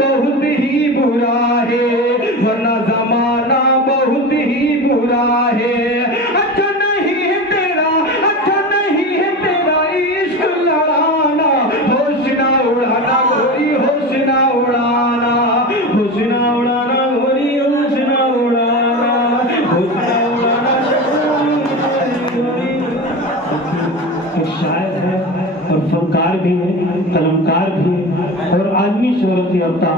बहुत ही बुरा है, वरना जमाना बहुत ही बुरा है। अच्छा नहीं है तेरा, अच्छा नहीं है तेरा इश्क लड़ाना, होश ना उड़ाना गोरी, होश ना उड़ाना, होश ना उड़ाना गोरी, होश ना उड़ाना, होश ना उड़ाना। एक शायर है और फनकार भी है, कलमकार भी है और आदमी शोहरत याफ्ता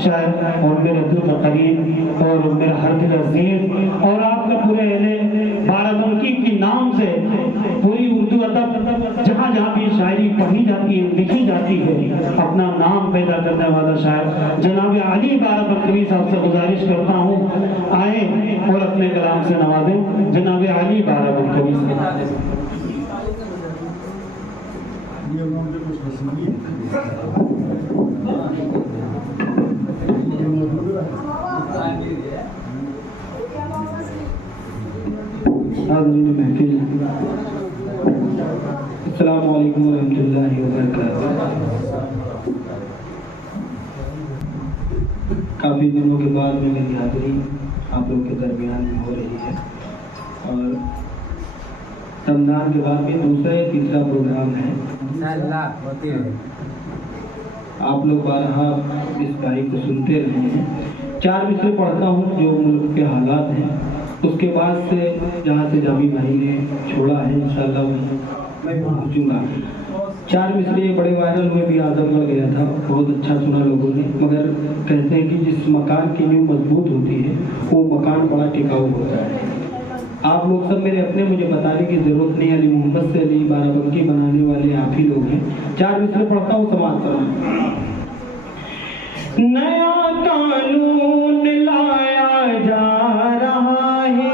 शायर और मेरे दिल का करीब और मेरा हर दिल अजीज और आपका पूरे अहले बाराबंकी के नाम से पूरी उर्दू अदब जहाँ जहाँ भी शायरी पढ़ी जाती है, लिखी जाती है, अपना नाम पैदा करने वाला शायर जनाब अली बाराबंकी साहब से गुजारिश करता हूँ आए और अपने कलाम से नवाजें। जनाब अली बाराबंकी से महफिल अस्सलाम वालेकुम रहमतुल्लाहि व बरकातहू। काफ़ी दिनों के बाद में मेरी हाजिरी आप लोगों के दरमियान में हो रही है और रमज़ान के बाद भी दूसरा या तीसरा प्रोग्राम है। आप लोग बारहा इस भाई को सुनते रहे हैं। 4 मिसरे पढ़ता हूँ जो मुल्क के हालात हैं, उसके बाद से जहाँ से जामी भाई ने छोड़ा है इंशाअल्लाह मैं पहुँचूँगा। 4 मिसरे बड़े वायरल हुए भी, आजमगढ़ गया था, बहुत अच्छा सुना लोगों ने। मगर कहते हैं कि जिस मकान की नींव मजबूत होती है वो मकान बड़ा टिकाऊ होता है। आप लोग सब मेरे अपने, मुझे बताने की ज़रूरत नहीं, अली मोहम्मद से अली बाराबंकी बनाने वाले आप ही लोग हैं। 4 मिसरे पढ़ता हूँ, समाज पर। नया कानून लाया जा रहा है,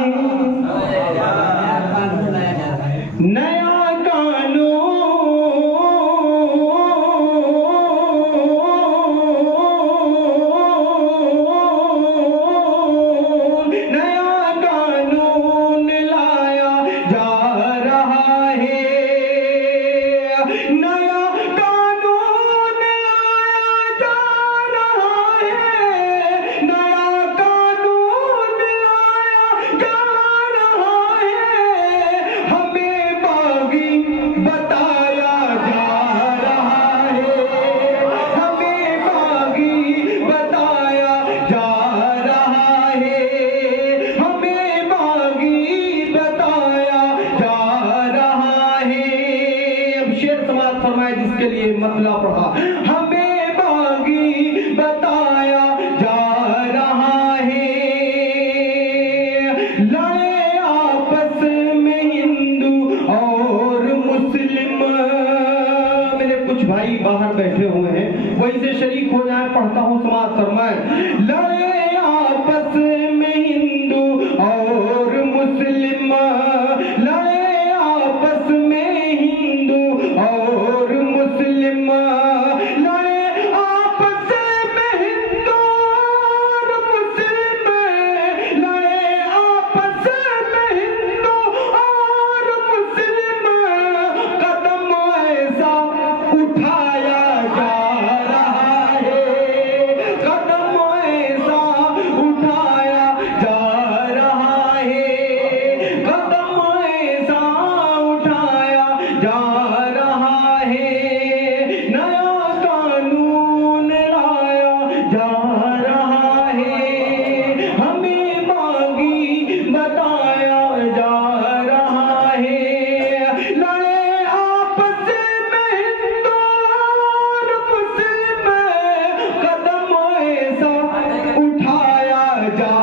नया जिसके लिए मतला पढ़ा, हमें बागी बताया जा रहा है। लड़े आपस में हिंदू और मुस्लिम, मेरे कुछ भाई बाहर बैठे हुए हैं, वहीं से शरीक हो जाए, पढ़ता हूँ समाज फरमाए। लड़े आपस में हिंदू और मुस्लिम, लड़े आपस में हिंदू और मुस्लिम, लड़े आपस में हिंदू और मुस्लिम, लड़े आपस में हिंदू और मुस्लिम, कदम ऐसा उठाया जा रहा है, कदम ऐसा उठाया जा रहा है, कदम ऐसा उठाया जा रहा है। नया कानून लाया जा रहा है, हमें बागी बताया जा रहा है। लड़े आपस में हिंदू और मुस्लिम, कदम ऐसा उठाया जा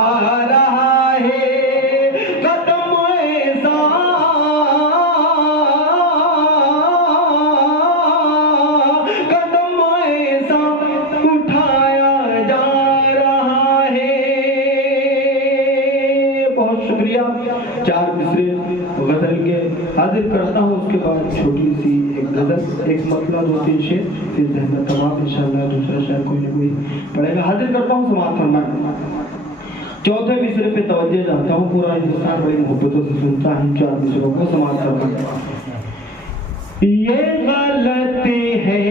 रहा है, कदम ऐसा उठाया जा रहा है। बहुत शुक्रिया। 4 मिसरे गजल के हाजिर करता हूँ, उसके बाद छोटी सी एक गजल, एक मतला, 2-3 शेर, फिर जहमत तमाम इंशाअल्लाह दूसरा शेर कोई ना कोई पढ़ेगा। हाजिर करता हूँ समाज फरमाए। 4थे मिसरे पे तवज्जो चाहता हूँ, पूरा हिंदुस्तान बड़ी मोहब्बतों से सुनता है 4 मिसरों को, समाज फरमाए। ये गलती है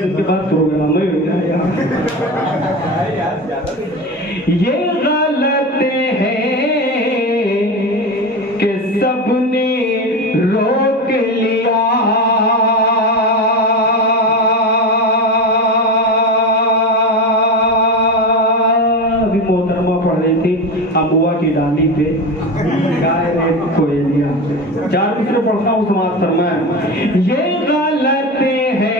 दिन के बाद प्रोग्राम ही हो गया ये गलत है कि सबने रोक लिया, अभी मोहतरमा पढ़ रही थी अम्बुआ की डाली पे गाय ने कोयलिया। 4 मिसरे पढ़ता हूँ समाज फरमाए। ये गलत है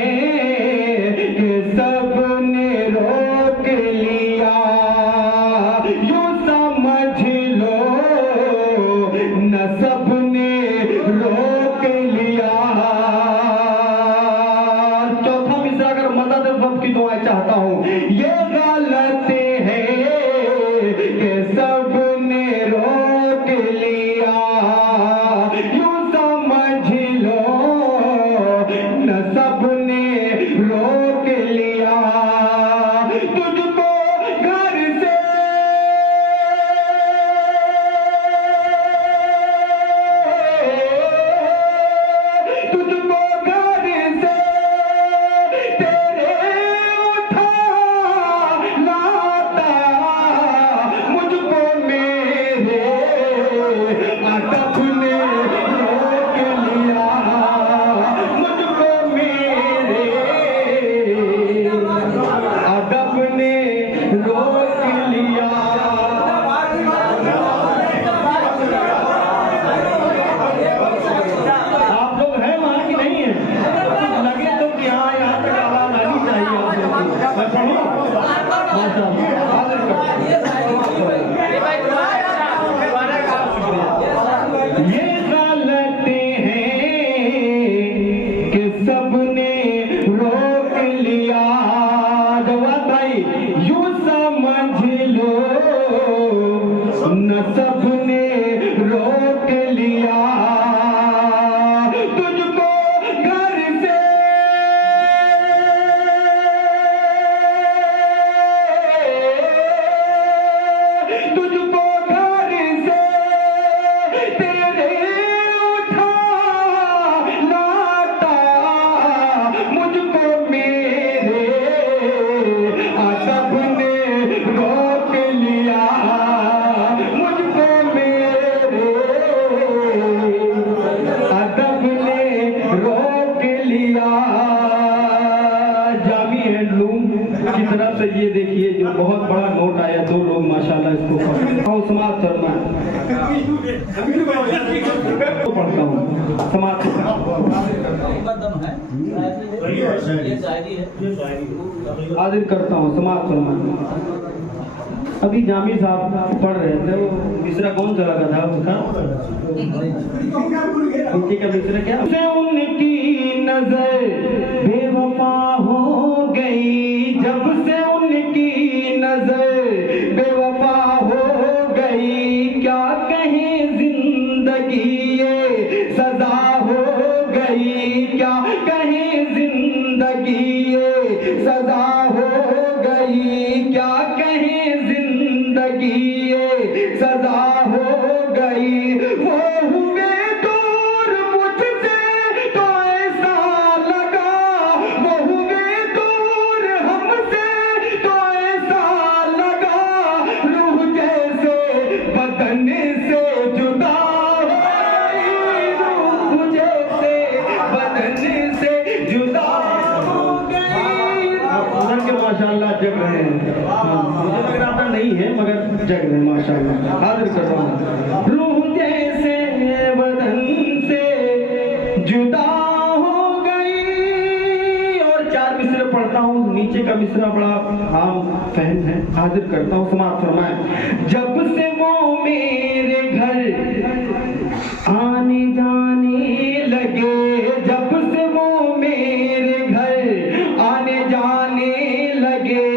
कि सबने रोक लिया, यूं समझ लो न सबने रोक लिया। चौथा मिसरा अगर मदद रब की दुआ चाहता हूँ। ये गलत है कि सबने रोक लिया, यूं समझ लो न सबने रोक लिया। तुझको घर से तुझको घर से तेरे उठा लाता, मुझको मेरे अदब ने रोक लिया, मुझको मेरे अदब ने रोक लिया। आप लोग हैं वहाँ की नहीं है? लगे तो कि हाँ यहाँ तक आवाज आनी चाहिए आप लोगों की। मैं पढ़ूँ? माशाअल्लाह। ये गलत है कि सबने रोक लिया, जवाब भाई यूं समझ लो न सबने रोक लिया। तुझको घर से तुझको घर से तेरे उठा लाता, मुझको मेरे अदब ने रोक लिया, मुझको मेरे अदब ने रोक लिया। जामी हैंडलूम की तरफ से ये देखिए जो बहुत बड़ा नोट आया, 2 लोग माशाल्लाह इसको समाज शर्मा पढ़ता हूँ। समाज हाजिर करता हूँ समाज शर्मा। अभी जामी साहब पढ़ रहे थे, वो मिसरा कौन सा लगा था उसका? उनकी का मिसरा क्या? से उनकी नजर बेवफा हो गई, जब से उनकी नजर बेवफा हो गई, क्या कहें जिंदगी ये सजा हो गई, क्या कहें जिंदगी ये सजा हो गई, क्या कहें जिंदगी ये सजा हो गई। वो हुए दूर मुझसे तो ऐसा लगा, वो हुए दूर हमसे तो ऐसा लगा, रूह जैसे बदन से जुदा हो गई, रूह जैसे बदन से जुदा हो गई। उधर के माशाल्लाह जग रहे हैं, मुझे लग रहा था नहीं है मगर जग रहे हैं माशाल्लाह। हाजिर कर रहा हूँ। रूह जैसे बदन से जुदा हो गई। और 4 मिसरे पढ़ता हूँ, नीचे का मिसरा बड़ा आम फहम है, हाजिर करता हूँ समाप्त फरमाए। जब से वो मेरे घर आने जाने लगे, जब से वो मेरे घर आने जाने लगे,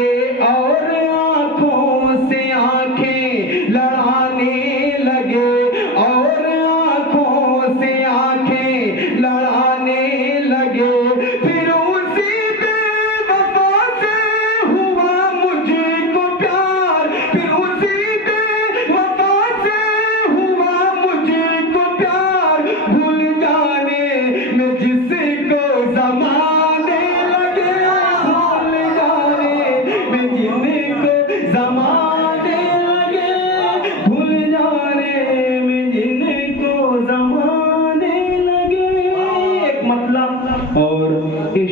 और आंखों से आंखें लड़ाने लगे, और आंखों से आंखें लड़ाने लगे, फिर उसी बेवफा से हुआ मुझको प्यार, फिर उसी बेवफा से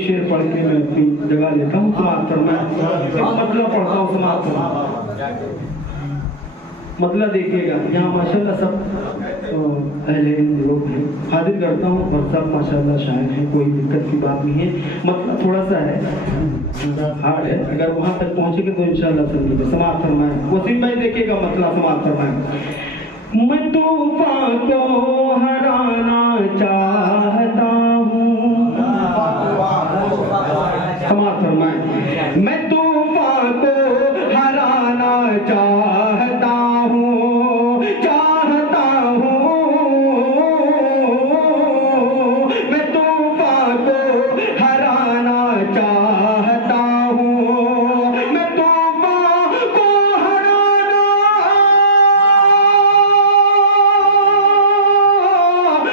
शेर पढ़ के मैं अपनी जगह लेता हूँ। समाप्त फरमाएं। मतलब पढ़ता हूँ, समाप्त फरमाएं। मतलब देखिएगा, यहाँ माशाल्लाह सब अहले लोग हैं। हाजिर करता हूँ और सब माशाल्लाह शायर हैं, कोई दिक्कत की बात नहीं है। मतलब थोड़ा सा है, हार्ड है, अगर वहाँ तक पहुँचेंगे तो इंशाल्लाह समझेंगे। समाप्त फरमाएं। वसीम भाई देखिएगा, मतलब समाप्त फरमाएं। मैं तूफान को हराना चाहता हूँ। समाप्त फरमाएं। मैं तूफान को हराना चाहता हूँ, चाहता हूँ। मैं तूफान को हराना चाहता हूँ। मैं तूफान को हराना,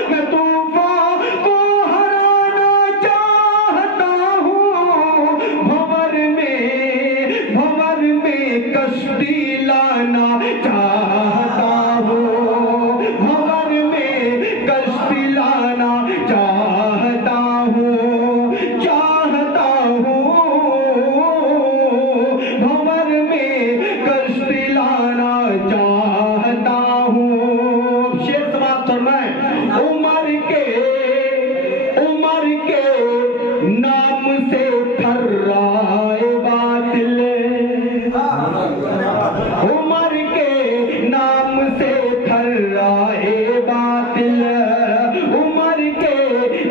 मैं तूफान को हराना चाहता हूँ। भंवर में कश्ती लाना चाहता हूँ। भंवर में कश्ती लाना चाहता हूँ, चाहता हूँ। भंवर में कश्ती लाना चाहता हूँ। शेर समाप्त फरमाएं। उमर के नाम से फर्राए बातिल, उमर के नाम से फर्राए बातिल, उमर के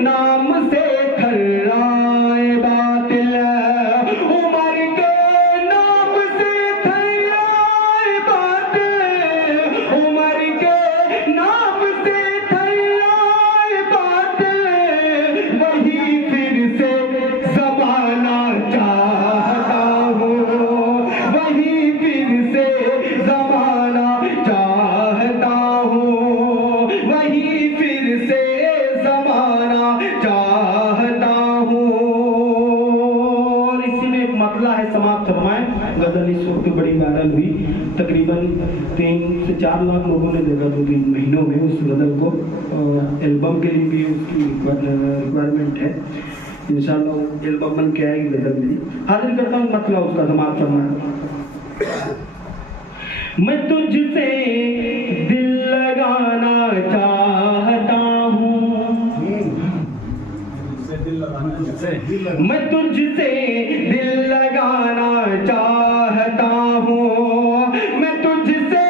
नाम से फर्राए बातिल, उमर के नाम से फर्राए बातिल, उमर के नाम से फर्राए बातिल। वही फिर से ज़माना चाहता हूँ, वही फिर से ज़माना चाहता हूँ, वही फिर से ज़माना चाहता हूँ। और इसी में एक मतला है, समाप्त फरमाएं। गजल इस वक्त बड़ी वायरल हुई, तकरीबन 3 से 4 लाख लोगों ने देखा 2-3 महीनों में उस गजल को। एल्बम के लिए भी उसकी रिक्वायरमेंट है, इंशाल्लाह एल्बम बन के आएगी गजल मेरी। हाजिर करता हूँ मतलब उसका, समाप्त फरमाएं। मैं तुझसे दिल लगाना चाहता हूँ, मैं तुझसे दिल लगाना चाहता हूँ, मैं तुझसे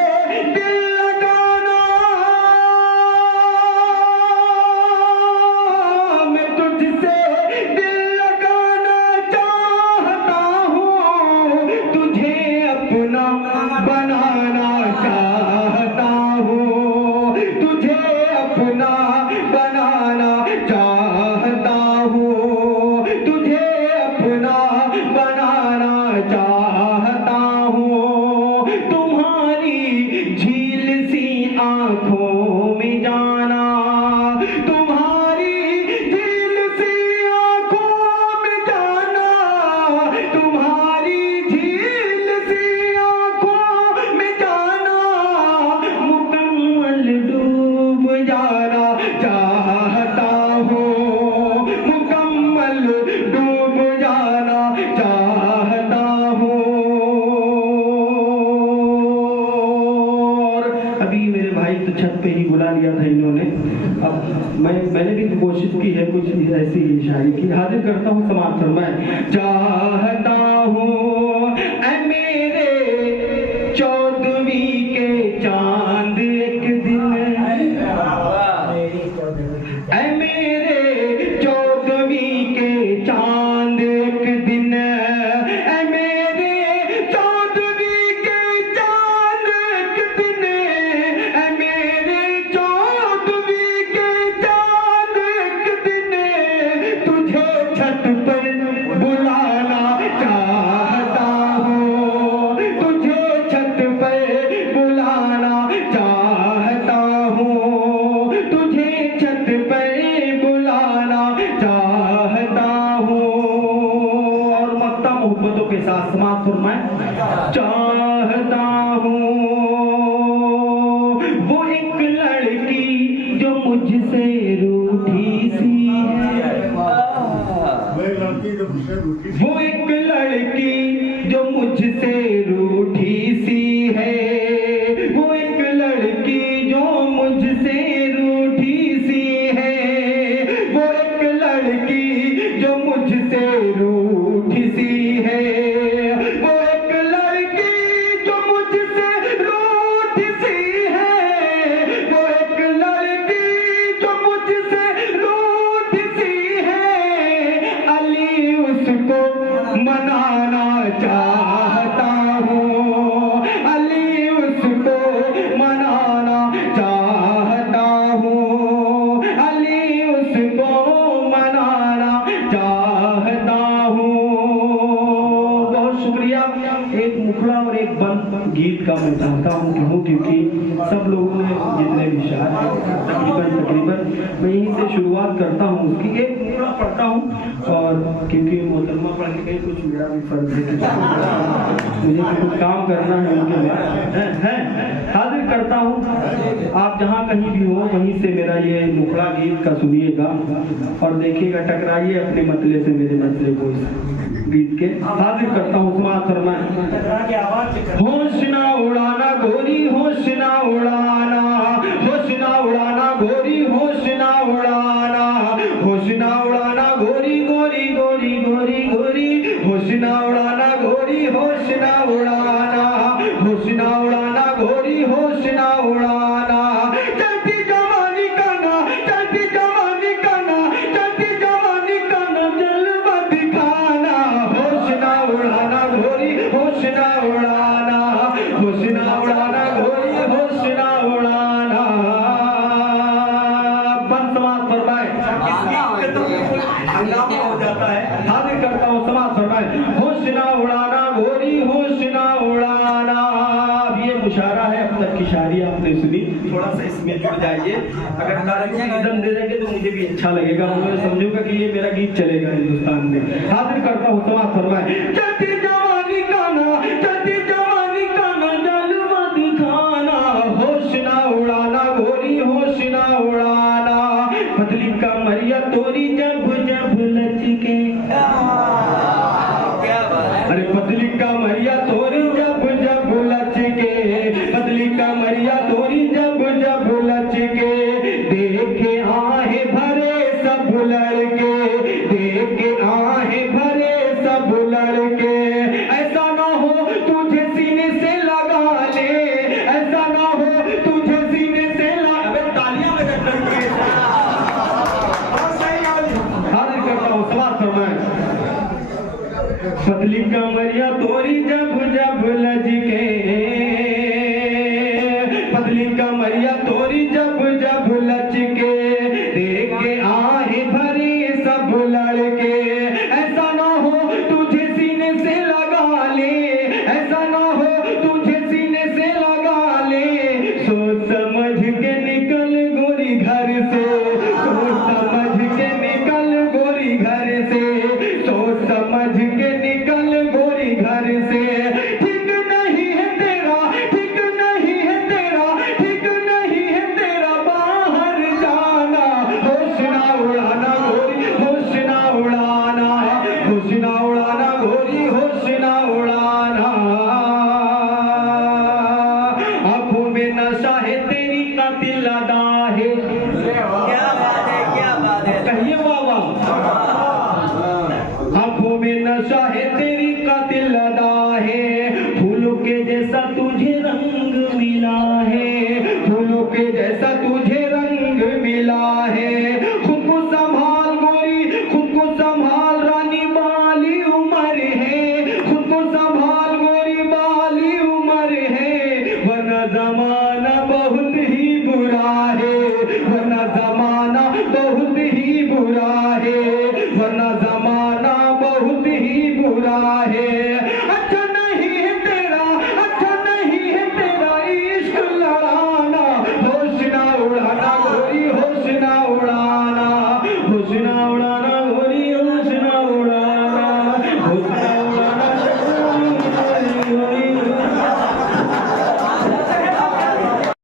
दिल लगाना, मैं तुझसे दिल लगाना चाहता हूँ। तुझे अपना बनाना चाहता हूँ, तुझे अपना बनाना चाहता हूँ, तुझे अपना बनाना चाहता हूँ। तुम्हारी झील सी आंखों में जाना, तुम्हारी झील सी आंखों में जाना, तुम्हारी झील सी आंखों में जाना। मुकम्मल डूब जाना चाहता हूँ, मुकम्मल डूब जाना चाहता हूँ। और अभी मेरे भाई तो छत पे ही बुला लिया था इन्होंने। अब मैंने भी कोशिश की है कुछ ऐसी शायरी की। हाजिर करता हूँ, समाप्त फरमाएं। चाहता हूँ ऐ मेरे 14वीं के चांद एक दिन, ऐ मेरे 14वीं के चांद एक दिन, ऐ मेरे 14वीं के चांद एक दिन, ऐ मेरे 14वीं के चांद एक दिन। तुझे छत पर बुलाना चाहता हूँ, तुझे छत पर बुलाना चाहता हूँ, तुझे छत पर बुलाना चाहता हूँ। और मक्ता मोहब्बतों के साथ समाप्त फरमाएं। चाहता हूँ वो एक लड़की जो मुझसे रूठी सी है, वो एक लड़की जो मुझसे रूठी सी है, वो एक लड़की जो मुझसे रूठी सी है, वो एक लड़की जो मुझसे रूठी सी है, वो एक लड़की जो मुझसे रूठी सी है, वो एक लड़की जो मुझसे रूठी सी है। अली उसको मनाना चाहता हूँ, अली उसको मनाना चाहता हूँ, अली उसको मनाना चाहता हूँ। बहुत शुक्रिया। एक मुखड़ा और एक बंद गीत का मैं चाहता हूँ क्योंकि सब लोगों ने जितने भी शायर तकरीबन मैं यहीं से शुरुआत करता हूँ उसकी। एक मुखड़ा पढ़ता हूँ और क्योंकि मोहतरमा पढ़ के कहीं कुछ मेरा भी फर्ज है, मुझे कुछ काम करना है उनके लिए हाजिर करता हूँ। आप जहाँ कहीं भी हो वहीं से मेरा ये मुखड़ा गीत का सुनिएगा और देखिएगा, टकराइए अपने मतले से मेरे मतले को गीत के। हाजिर करता हूँ समाज फरमाए। होश ना उड़ाना गोरी, होश ना उड़ाना, होश ना उड़ाना गोरी, होश ना उड़ाना, होश ना उड़ाना गोरी गोरी गोरी गोरी गोरी, होश ना उड़ाना गोरी, होश ना उड़ाना, होश ना उड़ाना गोरी, होश ना उड़ाना। चलती जवानी का ना, चलती जवानी का ना, चलती जवानी का ना जलवा दिखाना, होश ना उड़ाना गोरी, होश ना उड़ाना, होश ना उड़ाना गोरी, होश ना उड़ाना। बंद समाज फरमाए। हंगामा हो जाता है। हाजिर करता हूँ समाज फरमाए। होश ना उड़ाना गोरी, होश ना उड़ाना। अब ये मुशारा है, अब तक की शायरी आपने सुनी, थोड़ा सा इसमें जुड़ जाइए। अगर नारंगी रिदम दे देंगे तो मुझे भी अच्छा लगेगा, मैं समझूंगा कि ये मेरा गीत चलेगा हिंदुस्तान में। हाजिर करता हूँ समाज फरमाए। चलती जवानी का ना, चलती जवानी का ना जलवा दिखाना, होश ना उड़ाना गोरी, होश ना उड़ाना। पतली कमरिया तोरी जब जब लचके, अरे पतली कमरिया तोरी जब जब लचके, पतली कमरिया तोरी जब जब लचके, देखे आहे भरे सब लड़के, देखे आहे भरे सब लड़के। ऐसा ना हो तुझे सीने से लगा ले, ऐसा ना हो तुझे सीने से लगा। तालियां बजा करके हाजिर करता हूँ सवाल फरमाए। पतली कमरिया तोरी जब जब लचके, पतली कमरिया तोरी जब जब लचके, देखे आहे भरे सब लड़के। ऐसा ना हो तुझे सीने से लगा ले, ऐसा ना हो तुझे सीने से लगा ले। सोच समझ के निकल गोरी घर से, सोच समझ के निकल गोरी घर से, सोच समझ के निकल गोरी घर से। ठीक नहीं है तेरा, ठीक नहीं है तेरा, ठीक नहीं है तेरा बाहर जाना, होश ना उड़ाना गोरी, होश ना उड़ाना, होश ना उड़ाना गोरी, होश ना उड़ाना। आंखों में नशा है तेरी कातिल अदा है, क्या बात है, क्या बात है, कहिए बाबा। आंखों में नशा है तेरी कातिल अदा है, फूलों के जैसा तुझे रंग मिला है, फूलों के जैसा तुझे रंग मिला है। खुद को संभाल गोरी, खुद को संभाल, रानी बाली उम्र है, खुद को संभाल गोरी, बाली उम्र है, वरना जमाना बहुत ही बुरा है, वरना जमाना बहुत ही बुरा है।